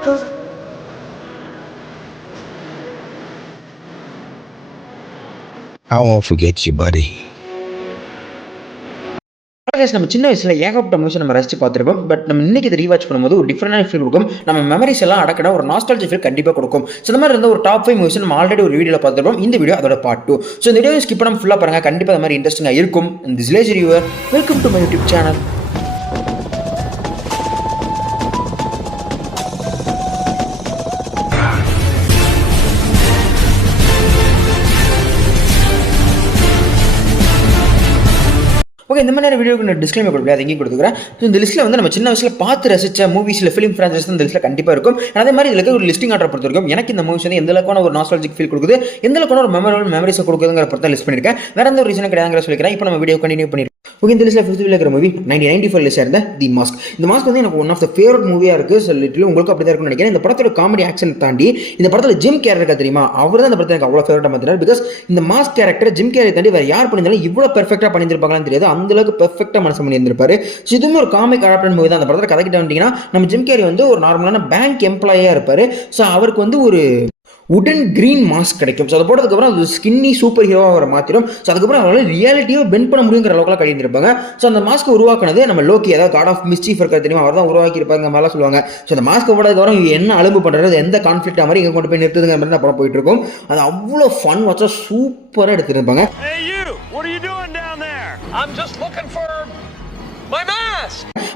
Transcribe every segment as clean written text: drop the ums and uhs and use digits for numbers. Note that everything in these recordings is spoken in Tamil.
I won't forget you, buddy. நம்ம சின்ன வயசுல ஏகப்பட்ட மூவிஸ் நம்ம ரசிச்சு பார்த்துருப்போம். பட் நம்ம இன்னைக்கு இதை ரீவாச் பண்ணும்போது ஒரு டிஃப்ரெண்டான ஃபீல் கொடுக்கும். நம்ம மெமரிஸ் எல்லாம் அடக்கிட ஒரு நாஸ்டாலஜி ஃபீல் கண்டிப்பாக கொடுக்கும். ஸோ இந்த மாதிரி இருந்த ஒரு டாப் 5 மூவிஸ் நம்ம ஆல்ரெடி ஒரு வீடியோவில் பார்த்துருப்போம். இந்த வீடியோ அதோட பார்ட் 2. ஸோ இந்த வீடியோ ஸ்கிப் பண்ணாம ஃபுல்லாக பாருங்க. கண்டிப்பாக அந்த மாதிரி இன்ட்ரெஸ்டிங்காக இருக்கும். This is reviewer. Welcome to my YouTube channel. Okay, இந்த மாதிரி வீடியோக்கு டிஸ்க்ளைமர் கொடுக்கல, அது எங்கேயும் கொடுத்துக்கிறேன். ஸோ இந்த லிஸ்ட்டில் வந்து நம்ம சின்ன வயசில் பார்த்து ரசித்த மூவிஸில் ஃபிலிம் ஃப்ரான்ச்சைஸ் இந்த லிஸ்ட்டில் கண்டிப்பாக இருக்கும். அதே மாதிரி இதில் ஒரு லிஸ்டிங் ஆர்டர் பொறுத்த வரைக்கும் எனக்கு இந்த மூவிஸ் வந்து எந்த அளவுக்கான ஒரு நாஸ்டாலஜிக் ஃபீல் கொடுக்குது, எந்த அளவுக்கான ஒரு மெமரிஸை கொடுக்குதுங்கிற பொறுத்த லிஸ்ட் பண்ணியிருக்கேன். வேற எந்த ஒரு ரீசனும் கிடையாதுங்கிற சொல்லிக்கிறேன். இப்போ நம்ம வீடியோ கண்டினியூ பண்ணிருக்கோம். ஓகே, இந்த லிஸ்ட்டில் 5th இருக்கிற மூவி 1994 சேர்ந்த தி மாஸ்க். இந்த மாஸ்க் வந்து எனக்கு ஒன் ஆஃப் த ஃபேவரட் மூவியாக இருக்குது. சொல்லிட்டு உங்களுக்கு அப்படி தான் இருக்கும்னு நினைக்கிறேன். இந்த படத்தோட காமெடி ஆக்ஷன் தாண்டி இந்த படத்தில் ஜிம் கேரி இருக்கா தெரியுமா, அவர் தான் இந்த படத்தை எனக்கு அவ்வளோ ஃபேவரட்டாக மாற்றினார். பிகாஸ் இந்த மாஸ்க் கேரக்டர் ஜிம் கேரி தாண்டி வேறு யார் பண்ணியிருந்தாலும் இவ்வளோ பெர்ஃபெக்டாக பண்ணியிருப்பாங்களான்னு தெரியாது. அந்தளவுக்கு பெர்ஃபெக்டாக மனசு பண்ணியிருந்திருப்பாரு. ஸோ இதுவுமே ஒரு காமிக் அடாப்டட் மூவி தான். அந்த படத்தில் கதைக்கிட்ட வந்தீங்கன்னா நம்ம ஜிம் கேரி வந்து ஒரு நார்மலான பேங்க் எம்ப்ளாயியாக இருப்பார். ஸோ அவருக்கு வந்து ஒரு உடன் கிரீன் மாஸ்க் கிடைக்கும். ஸோ அதை போட்டதுக்கப்புறம் அது ஸ்கின்னி சூப்பர் ஹீரோவாக அவரை மாற்றிடும். ஸோ அதுக்கப்புறம் அவரால் ரியாலிட்டியாக பெண்ட் பண்ண முடியுங்கிற அளவுக்குலாம் கழிந்திருப்பாங்க. ஸோ அந்த மாஸ்க் உருவாக்குனது நம்ம லோக்கி, அதாவது காட் ஆஃப் மிஸ்சீஃப் இருக்க தெரியுமா, அவர் தான் உருவாக்கியிருப்பாங்க மேலே சொல்லுவாங்க. ஸோ அந்த மாஸ்க் போட்டதுக்கப்புறம் என்ன அலும்பு பண்ணுறது, எந்த கான்ஃப்ளிக்ட் மாதிரி இங்கே கொண்டு போய் நிறுத்துதுங்கிற மாதிரி தான் படம் போயிட்டு இருக்கும். அது அவ்வளோ ஃபன் வச்சா சூப்பராக எடுத்துருப்பாங்க.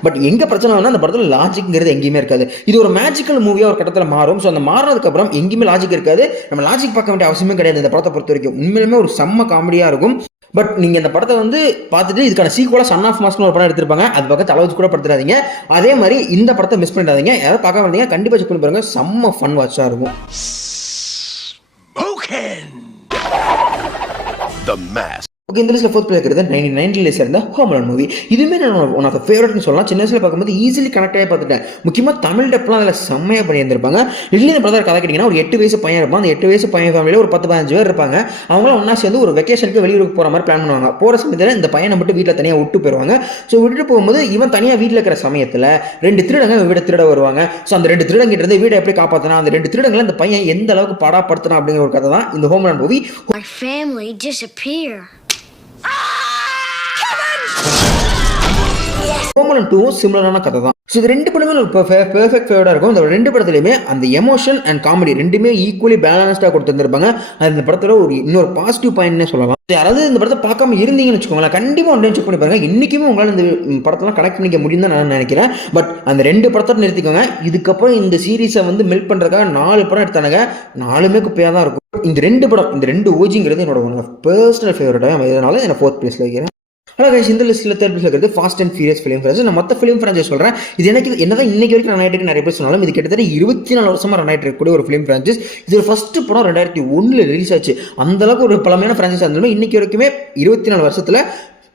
பட் எங்க பிரச்சனை அந்த படத்தில் லாஜிக்ங்கிறது எங்கேயுமே இருக்காது. இது ஒரு மேஜிக்கல் மூவியாக ஒரு கட்டத்தில் மாறும். ஸோ அந்த மாறினதுக்கு அப்புறம் எங்கேயுமே லாஜிக் இருக்காது. நம்ம லாஜிக் பார்க்க வேண்டிய அவசியமே கிடையாது. இந்த படத்தை பொறுத்த வரைக்கும் உண்மையிலுமே ஒரு செம்ம காமெடியாக இருக்கும். பட் நீங்கள் இந்த படத்தை வந்து பார்த்துட்டு இதுக்கான சீக்குவலாக சன் ஆஃப் மாஸ்க்னு ஒரு படம் எடுத்திருப்பாங்க. அது பக்கத்து அளவுக்கு கூட படுத்துறாதீங்க. அதே மாதிரி இந்த படத்தை மிஸ் பண்ணிடாதீங்க. யாரும் பார்க்க வந்தீங்க கண்டிப்பாக செக் பண்ணி பாருங்க. செம்ம ஃபன் வாட்சாக இருக்கும். ஓகே, இந்த லிஸ்ட்டில் 4th இருக்கிறது 1990 சேர்ந்த ஹோம் அலோன் மூவி. இதுவுமே நான் ஒன் ஆஃப் த ஃபேவரட்னு சொல்லலாம். சின்ன வயசில் பார்க்கும்போது ஈஸிலி கனெக்ட் ஆகி பார்த்துட்டேன். முக்கியமாக தமிழ் டப்லாம் அதில் செம்மையாக பண்ணியிருந்திருப்பாங்க. இல்லை பிரதர் கதை கேட்டிங்கன்னா ஒரு 8 வயசு பையன் இருப்பான். அந்த 8 வயசு பையன் ஃபேமிலியில் ஒரு 10-15 பேர் இருப்பாங்க. அவங்களும் ஒன்றா சேர்ந்து ஒரு வெக்கேஷனுக்கு வெளியூருக்கு போகிற மாதிரி பிளான் பண்ணுவாங்க. போகிற சமயத்தில் இந்த பையனை மட்டும் வீட்டில் தனியாக விட்டு போயிடுவாங்க. ஸோ விட்டுட்டு போகும்போது இவன் தனியாக வீட்டில் இருக்கிற சமயத்தில் 2 திருடங்க வீடை திருட வருவாங்க. ஸோ அந்த 2 திருடங்கிட்ட இருந்து வீடை எப்படி காப்பாற்றினா, அந்த 2 திருடங்களை இந்த பையன் எந்த அளவுக்கு பாடாப்படுத்தினா அப்படிங்கிற ஒரு கதை தான் இந்த home alone movie. Home alone 2 சிமிலரான கதை தான். ஸோ இது 2 படமே ஒரு பெர்ஃபெக்ட் ஃபேவரட்டாக இருக்கும். இந்த 2 படத்துலையுமே அந்த எமோஷன் அண்ட் காமெடி ரெண்டுமே ஈக்குவலி பேலன்ஸ்டாக கொடுத்துருந்துருப்பாங்க. அது இந்த படத்தில் ஒரு இன்னொரு பாசிட்டிவ் பாயிண்ட்னே சொல்லலாம். யாராவது இந்த படத்தை பார்க்காம இருந்தீங்கன்னு வச்சுக்கோங்களேன், கண்டிப்பாக ஒன்று செக் பண்ணி பாருங்க. இன்றைக்குமே உங்களால் இந்த படத்தெல்லாம் கனெக்ட் பண்ணிக்க முடியும் தான் நான் நினைக்கிறேன். பட் அந்த 2 படத்தை நிறுத்திக்கோங்க. இதுக்கப்புறம் இந்த சீரீஸை வந்து மெல்ட் பண்ணுறதுக்காக 4 படம் எடுத்தானுங்க. 4மே குப்பையாக தான் இருக்கும். இந்த 2 படம், இந்த 2 ஓஜிங்கிறது என்னோட ஒன் ஆஃப் பர்சனல் ஃபேவரட்டாக, இதனால என்னை 4th பிளேஸில் வைக்கிறேன். ஹலோ கைஸ், இந்த லிஸ்ட்டில் 3rd பிளேஸில் இருக்கிறது fast and furious film franchise. நான் மற்ற ஃபிலிம் ஃப்ரான்ச்சைஸ் சொல்கிறேன். இது எனக்கு என்னதான் இன்னைக்கு வரைக்கும் ரன் ஆகிட்டு நிறைய பேர் சொன்னாலும் இது கிட்டத்தட்ட 24 வருஷமாக ரன் ஆகிட்டு இருக்கக்கூடிய ஒரு ஃபிலிம் ஃப்ரான்ச்சைஸ். இது ஃபர்ஸ்ட் படம் 2001 ரிலீஸ் ஆச்சு. அந்தளவுக்கு ஒரு பழமையான ஃப்ரான்ச்சைஸ் இருந்தாலும் இன்னைக்கு வரைக்குமே 24 வருஷத்தில்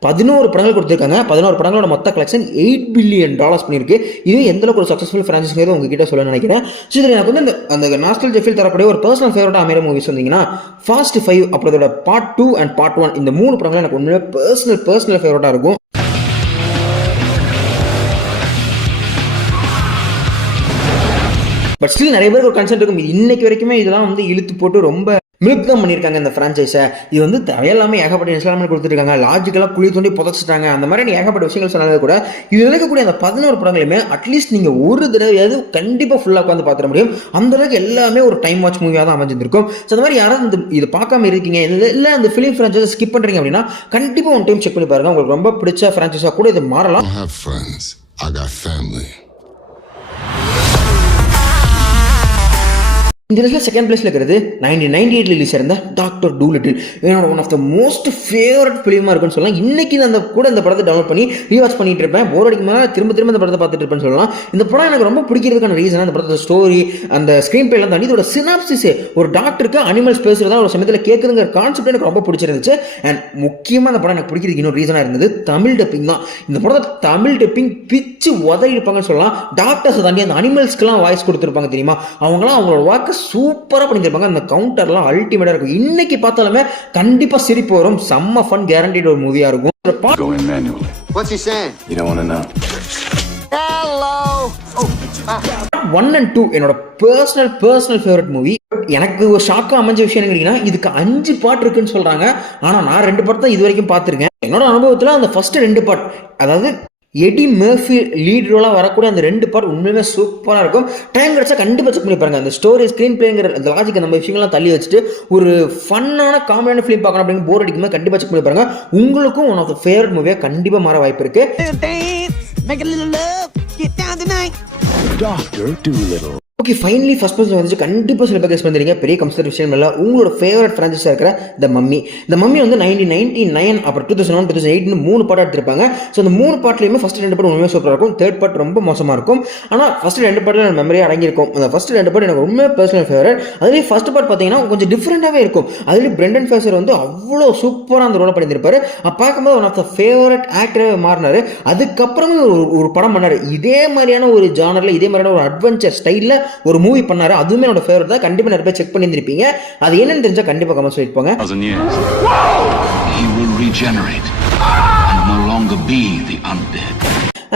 11 படங்கள் கொடுத்துருக்காங்க. 11 படங்களோட மொத்த கலெக்ஷன் $8 பில்லியன் பண்ணியிருக்கு. இது எந்த அளவுக்கு ஒரு சக்ஸஸ்ஃபுல் ஃப்ரான்ச்சைஸ் உங்ககிட்ட சொல்ல நினைக்கிறேன். ஸோ இதில் எனக்கு வந்து அந்த நாஸ்டாலஜி ஃபீல் தரக்கூடிய ஒரு பர்சனல் ஃபேவரட்டாக அமைகிற மூவிஸ் வந்தீங்கன்னா ஃபாஸ்ட் 5, அப்புறம் அதோட பார்ட் 2 அண்ட் பார்ட் 1, இந்த 3 படங்களும் எனக்கு உண்மையிலே பர்சனல் ஃபேவரட்டாக இருக்கும். பட் ஸ்டில் நிறைய பேருக்கு ஒரு கன்சென்ட் இருக்கும். இன்னைக்கு வரைக்குமே இதெல்லாம் வந்து இழுத்து போட்டு ரொம்ப மில்க் தான் பண்ணியிருக்காங்க இந்த ஃப்ரான்ச்சைஸை. இது வந்து தேவையில்லாமல் ஏகப்பட்ட இன்ஸ்டால்மெண்ட் கொடுத்துருக்காங்க. லாஜிக்கலாக குழி தோண்டி புதைச்சிட்டாங்க. அந்த மாதிரி ஏகப்பட்ட விஷயங்கள் சொன்னாலும் கூட இது இருக்கக்கூடிய அந்த 11 படங்களுமே அட்லீஸ்ட் நீங்கள் ஒரு தடவையாவது கண்டிப்பாக ஃபுல்லாக உட்காந்து பார்த்துட முடியும். அந்தளவுக்கு எல்லாமே ஒரு டைம் வாட்ச் மூவியாக தான் அமைஞ்சிருக்கும். ஸோ அந்த மாதிரி யாராவது இது பார்க்காம இருக்கீங்க, இல்லை அந்த ஃபிலிம் ஃப்ரான்ச்சைஸை ஸ்கிப் பண்ணுறீங்க அப்படின்னா கண்டிப்பாக ஒன் டைம் செக் பண்ணி பாருங்கள். உங்களுக்கு ரொம்ப பிடிச்ச ஃப்ரான்ச்சைஸாக கூட இது மாறலாம். இந்த லிஸ்ட்டில் 2nd பிளேஸில் இருக்கிறது 1998 ரிலீஸ் இருந்த டாக்டர் டூலிட்டில். என்னோட one of the most favourite ஃபிலிமாக இருக்குன்னு சொல்லலாம். இன்றைக்கி நான் இந்த படத்தை டவுன்லோட் பண்ணி ரீவாச் பண்ணிட்டு இருப்பேன். போர் அடிக்குமா திரும்ப இந்த படத்தை பார்த்துட்டு இருப்பேன்னு சொல்லலாம். இந்த படம் எனக்கு ரொம்ப பிடிக்கிறதுக்கான ரீசன் அந்த படத்தோட ஸ்டோரி, அந்த ஸ்க்ரீன் பிளேலாம் தாண்டி இதோட சினாப்சிஸே ஒரு டாக்டருக்கு அனிமல்ஸ் பேசுகிறதா ஒரு சமயத்தில் கேட்குதுங்கிற கான்செப்ட் எனக்கு ரொம்ப பிடிச்சிருந்துச்சு. அண்ட் முக்கியமாக அந்த படம் எனக்கு பிடிக்கிறதுக்கு இன்னொரு ரீசனாக இருந்தது தமிழ் டப்பிங் தான். இந்த படத்தை தமிழ் டப்பிங் பிச்சு உதறி இருப்பாங்கன்னு சொல்லலாம். டாக்டர்ஸை தாண்டி அந்த அனிமல்ஸ்க்குலாம் வாய்ஸ் கொடுத்துருப்பாங்க தெரியுமா, அவங்களாம் அவங்களோட வாக்கு சூப்பராக பண்ணியிருப்பாங்க. அந்த கவுண்டர்லாம் அல்டிமேட்டாக இருக்கும். இன்னைக்கு பார்த்தாலுமே கண்டிப்பாக சிரிப்பு வரும். செம்ம ஃபன் கேரண்டிட் ஒரு மூவியாக இருக்கும். 1 and 2 என்னோட பர்சனல் ஃபேவரட் மூவி. எனக்கு ஒரு ஷாக்கா அமைஞ்ச விஷயம் என்னன்னா, இதுக்கு 5 பார்ட் இருக்குன்னு சொல்றாங்க. ஆனா நான் 2 பார்ட் தான் இது வரைக்கும் பார்த்திருக்கேன். என்னோட அனுபவத்துல அந்த ஃபர்ஸ்ட் 2 பார்ட், அதாவது எடி மர்ஃபி லீட் ரோலா வரக்கூடிய அந்த 2 பார்ட் உண்மையுமே சூப்பரா இருக்கும். டைம் கிடைச்சா கண்டிப்பா செக் பண்ணி பாருங்க. அந்த ஸ்டோரி, ஸ்கிரீன் பிளேங்கிற அந்த லாஜிக், அந்த விஷயங்கள்லாம் தள்ளி வச்சுட்டு ஒரு ஃபன்னான காமெடியான ஃபிலிம் பார்க்கணும் அப்படின்னு போர் அடிக்கும்போது கண்டிப்பா செக் பண்ணி பாருங்க. உங்களுக்கும் ஒன் ஆஃப் த ஃபேவரட் மூவியா கண்டிப்பா மாற வாய்ப்பு இருக்கு. ஓகே, ஃபைனலி ஃபர்ஸ்ட் பர்சன் வந்துச்சு. கண்டிப்பாக சில பேர் கெஸ் பண்ணிருக்கீங்க. பெரிய கம்சர் விஷயம் இல்லை. உங்களோட ஃபேவரட் ஃப்ரான்ச்சைஸாக இருக்கிற த மம்மி. இந்த மம்மி வந்து 1999 அப்புறம் 2001, 2008 3 பார்ட் எடுத்திருப்பாங்க. ஸோ அந்த 3 பார்ட்லையுமே ஃபர்ஸ்ட் 2 பார்ட் உண்மையாக சூப்பராக இருக்கும். தேர்ட் பார்ட் ரொம்ப மோசமாக இருக்கும். ஆனால் ஃபர்ஸ்ட் 2 பார்ட்டில் எனக்கு மெமரியாக அடங்கியிருக்கும். அந்த ஃபர்ஸ்ட் 2 பார்ட் எனக்கு ரொம்ப பர்சனல் ஃபேவரட். அதுலேயும் ஃபர்ஸ்ட் பார்ட் பார்த்தீங்கன்னா கொஞ்சம் டிஃப்ரெண்டாகவே இருக்கும். அதுலேயும் பிரெண்டன் ஃப்ரேசர் வந்து அவ்வளோ சூப்பராக அந்த ரோலை பண்ணியிருப்பாரு. பார்க்கும்போது ஒன் ஆஃப் த ஃபேவரட் ஆக்டராகவே மாறினார். அதுக்கப்புறமே ஒரு படம் பண்ணார். இதே மாதிரியான ஒரு ஜானரில், இதே மாதிரியான ஒரு அட்வென்ச்சர் ஸ்டைலில் ஒரு மூவி பண்ணாரு. அதுவுமே என்னோட ஃபேவரட் தான். கண்டிப்பா நிறைய பேர் செக் பண்ணியிருப்பீங்க. அது என்னன்னு தெரிஞ்சா கண்டிப்பா கமெண்ட்ஸ் சொல்லிருப்பாங்க. He will regenerate and no longer be the undead.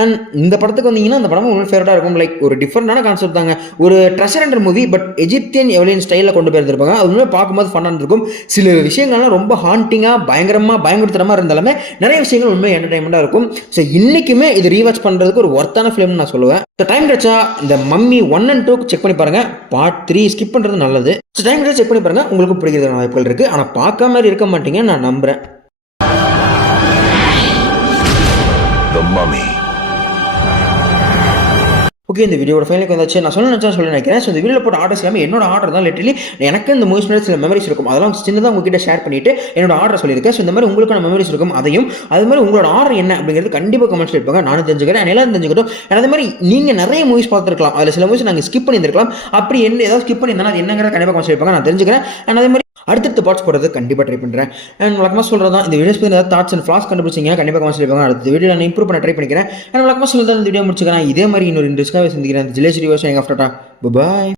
And இந்த படத்துக்கு வந்தீங்கன்னா அந்த படம் உங்களுக்கு ஃபேவரட்டாக இருக்கும். லைக் ஒரு டிஃப்ரெண்டான கான்செப்ட் தாங்க. ஒரு treasure hunter movie, but Egyptian எவலியன் ஸ்டைலில் கொண்டு போயிருந்திருப்பாங்க. அது உண்மையாக பார்க்கும்போது ஃபன்னாக இருக்கும். சில விஷயங்கள்லாம் ரொம்ப ஹாண்டிங்காக பயங்கரத்தனமாக இருந்தாலுமே நிறைய விஷயங்கள் உண்மையாக என்டர்டைன்மெண்ட்டாக இருக்கும். ஸோ இன்றைக்குமே இது ரீவாச் பண்ணுறதுக்கு ஒரு ஒர்த்தான ஃபிலிம்னு நான் சொல்லுவேன். ஸோ டைம் கிடைச்சா இந்த மம்மி 1 and 2 செக் பண்ணி பாருங்கள். பார்ட் 3 ஸ்கிப் பண்ணுறது நல்லது. ஸோ டைம் கிடைச்சா செக் பண்ணி பாருங்கள். உங்களுக்கு பிடிக்கிறதுக்கான வாய்ப்புகள் இருக்குது. ஆனால் பார்க்காம மாதிரி இருக்க மாட்டீங்க, நான் நம்புகிறேன். The Mummy. ஓகே, இந்த வீடியோட ஃபைனலுக்கு வந்தாச்சு. நான் சொல்ல நினைக்கிறேன். ஸோ இந்த வீடியோவில் போட்ட ஆர்டர்ஸ் எல்லாமே என்னோட ஆர்டர் தான். லிட்டரலி எனக்கு இந்த மூவிஸ் சில மெமரிஸ் இருக்கும். அதெல்லாம் சின்னதாக உங்ககிட்ட ஷேர் பண்ணிட்டு என்னோட ஆர்டர் சொல்லியிருக்கேன். ஸோ இந்த மாதிரி உங்களுக்கான மெமரிஸ் இருக்கும். அதையும் அது மாதிரி உங்களோட ஆர்டர் என்ன அப்படிங்கிறது கண்டிப்பாக கமெண்ட்ஸ் இருப்பாங்க. நானும் தெரிஞ்சுக்கிறேன், எல்லாரும் தெரிஞ்சுக்கிட்டோம். அதே மாதிரி நீங்கள் நிறைய மூவிஸ் பார்த்துருக்கலாம். அதில் சில மூவிஸ் நாங்கள் ஸ்கிப் பண்ணியிருக்கலாம். அப்படி என்ன ஏதாவது ஸ்கிப் பண்ணியிருந்தாலும் அது என்னங்கிறத கண்டிப்பாக கமெண்ட்ஸ் இருப்பாங்க. நான் தெரிஞ்சுக்கிறேன். அதே மாதிரி அடுத்த பார்ட்ஸ் போடுறது கண்டிப்பாக ட்ரை பண்ணுறேன். அண்ட் வழக்கமாக சொல்கிறது தான், இந்த வீடியோஸ் பற்றி ஏதாவது தாட்ஸ் அண்ட் ஃப்ளாஸ் கண்டுபிடிச்சிங்க கண்டிப்பாக கமெண்ட்ஸ் இருப்பாங்க. அடுத்த வீடியோ நான் இம்ப்ரூவ் பண்ண ட்ரை பண்ணிக்கிறேன். அண்ட் வழக்கமாக சொல்கிறது இந்த வீடியோ முடிச்சுக்கிறேன். இதே மாதிரி இன்னொரு இன்ட்ரெஸ்ட்டாக சந்திக்கிறேன். ஜிலேஷ் ரிவர்ஸ் எங்கள் ஆஃப்டர்டா. பாய்.